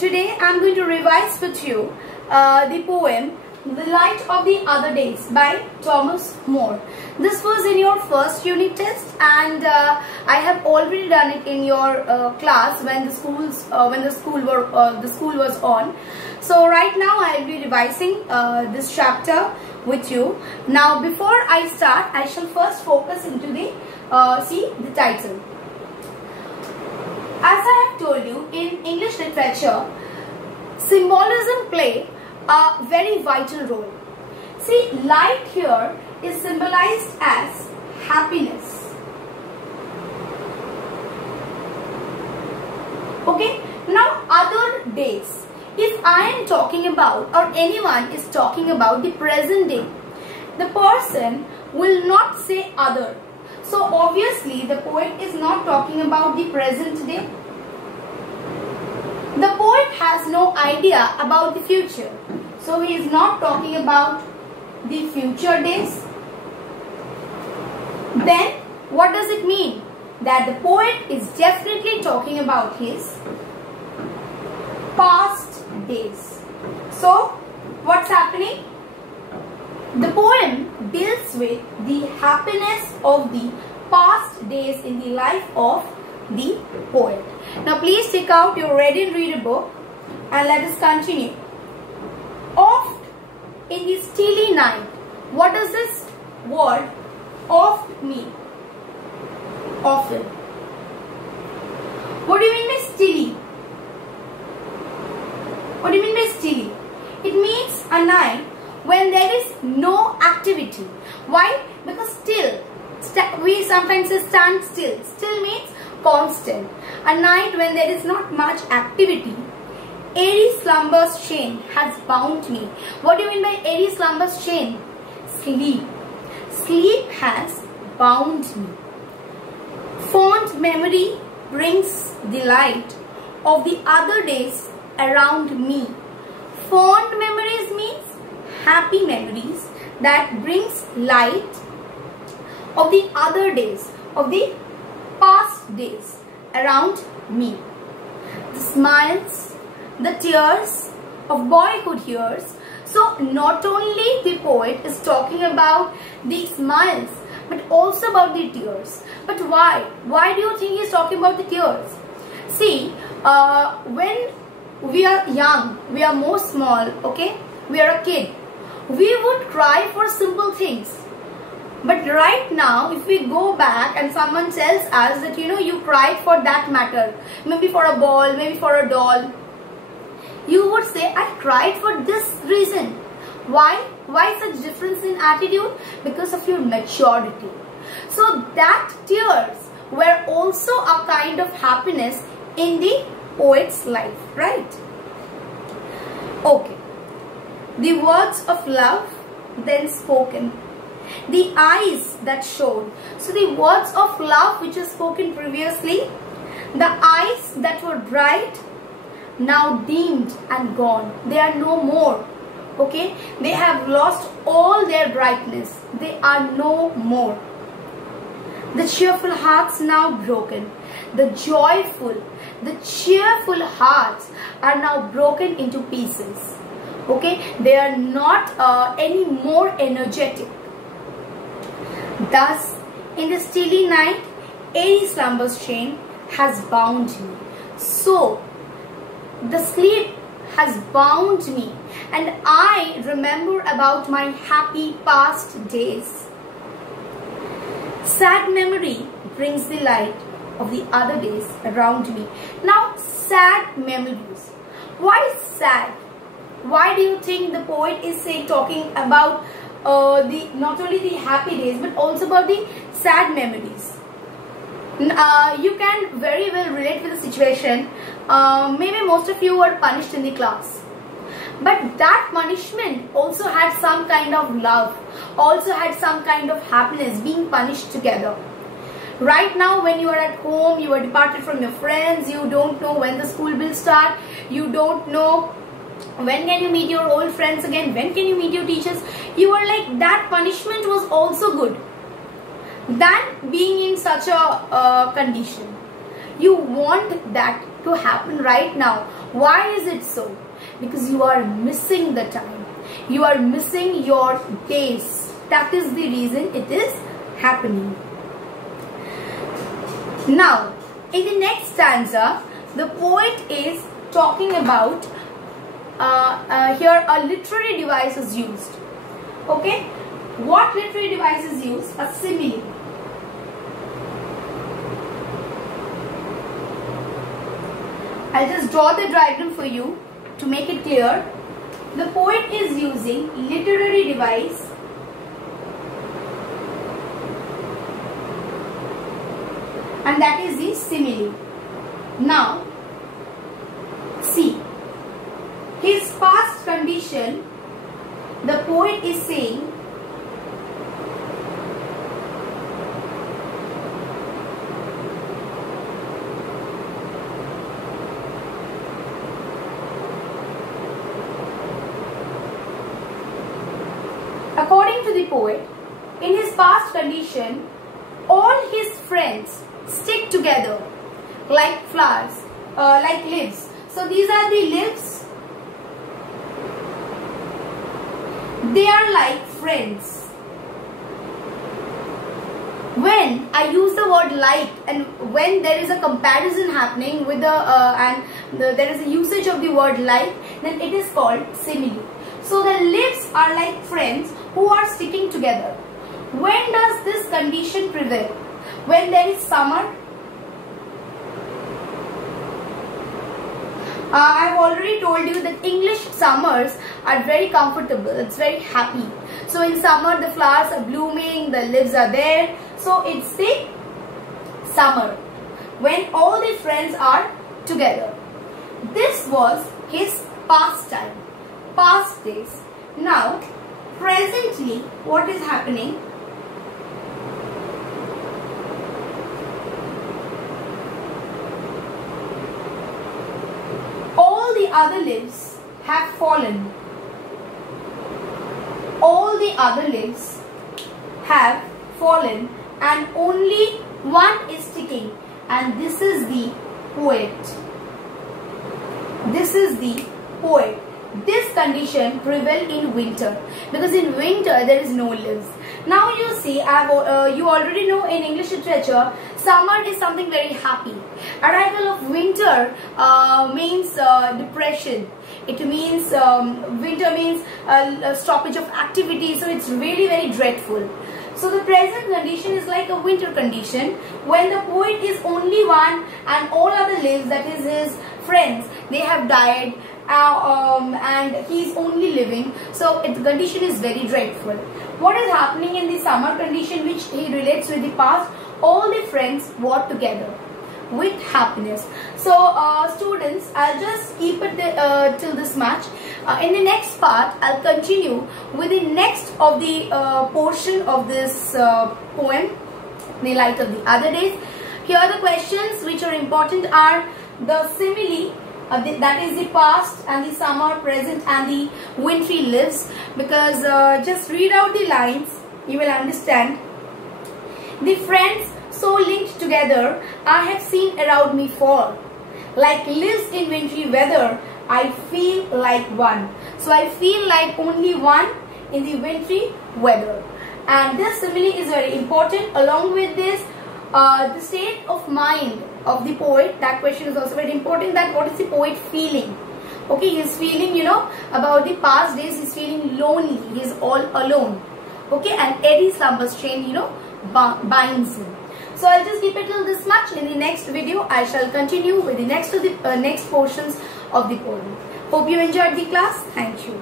today I am going to revise with you the poem The Light of the Other Days by Thomas More. This was in your first unit test, and I have already done it in your class when the school was on. So right now I will be revising this chapter with you. Now before I start, I shall first focus into the the title. As I have told you, in English literature, symbolism play a very vital role. See, light here is symbolized as happiness. Okay, now other days. If I am talking about, or anyone is talking about the present day, the person will not say other. So obviously the poet is not talking about the present day. The poet has no idea about the future. So he is not talking about the future days. Then what does it mean? That the poet is definitely talking about his past days. So what's happening? The poem deals with the happiness of the past days in the life of the poet. Now please take out your read and read book and let us continue. Oft in the stilly night. What does this word oft mean? Often. What do you mean by stilly? What do you mean by stilly? It means a night when there is no activity. Why? Because still, we sometimes say stand still. Still means constant. A night when there is not much activity. Airy slumber's chain has bound me. What do you mean by airy slumber's chain? Sleep. Sleep has bound me. Fond memory brings the light of the other days around me. Fond memories means happy memories that brings light of the other days, of the past days around me. The smiles, the tears of boyhood years. So not only the poet is talking about the smiles, but also about the tears. But why? Why do you think he is talking about the tears? See, when we are young, we are more small, okay? We are a kid. We would cry for simple things. But right now, if we go back and someone tells us that, you cried for that matter, maybe for a ball, maybe for a doll, you would say, I cried for this reason. Why? Why such difference in attitude? Because of your maturity. So that tears were also a kind of happiness in the poet's life, right? Okay. The words of love then spoken. The eyes that showed. So the words of love which was spoken previously, the eyes that were bright, now dimmed and gone. They are no more. Okay? They have lost all their brightness. They are no more. The cheerful hearts now broken. The joyful, the cheerful hearts are now broken into pieces. Okay? They are not any more energetic. Thus, in the stilly night, airy slumber's chain has bound me. So, the sleep has bound me, and I remember about my happy past days. Sad memory brings the light of the other days around me. Now, sad memories. Why sad? Why do you think the poet is talking about not only the happy days but also about the sad memories? You can very well relate with the situation. Maybe most of you were punished in the class, but that punishment also had some kind of love, also had some kind of happiness, being punished together. Right now when you are at home, you are departed from your friends, you don't know when the school will start, you don't know when can you meet your old friends again, when can you meet your teachers. You are like, that punishment was also good than being in such a condition. You want that to happen right now. Why is it so? Because you are missing the time. You are missing your days. That is the reason it is happening. Now, in the next stanza, the poet is talking about, here a literary device is used. Okay? What literary device is used? A simile. I'll just draw the diagram for you to make it clear. The poet is using literary device and that is the simile. Now, see, his past condition, the poet is saying according to the poet, in his past condition, all his friends stick together like flowers, like leaves. So these are the leaves. They are like friends. When I use the word like, and when there is a comparison happening with there is a usage of the word like, then it is called simile. So the leaves are like friends who are sticking together. When does this condition prevail? When there is summer. I have already told you that English summers are very comfortable. It's very happy. So in summer the flowers are blooming, the leaves are there. So it's the summer when all the friends are together. This was his past time, past days. Now, presently, what is happening? All the other leaves have fallen. All the other leaves have fallen and only one is sticking, and this is the poet. This is the poet. This condition prevails in winter, because in winter there is no leaves. Now you see, you already know in English literature, summer is something very happy. Arrival of winter means depression. It means winter means a stoppage of activity. So it's really very dreadful. So the present condition is like a winter condition when the poet is only one and all other lives, that is his friends, they have died. And he is only living, so the condition is very dreadful. What is happening in the summer condition, which he relates with the past? All the friends were together with happiness. So students, I'll just keep it till this much. In the next part, I'll continue with the next of the portion of this poem, The Light of the Other Days. Here the questions which are important are the simile, that is the past and the summer, present and the wintry lives, because just read out the lines, you will understand. The friends so linked together I have seen around me fall, like leaves in wintry weather I feel like one. So I feel like only one in the wintry weather. And this simile is very important. Along with this, the state of mind of the poet, that question is also very important, that what is the poet feeling? Okay, he is feeling, about the past days, he is feeling lonely, he is all alone. Okay, and Eddie slumbers chain, binds him. So I'll just keep it till this much. In the next video, I shall continue with the next portions of the poem. Hope you enjoyed the class. Thank you.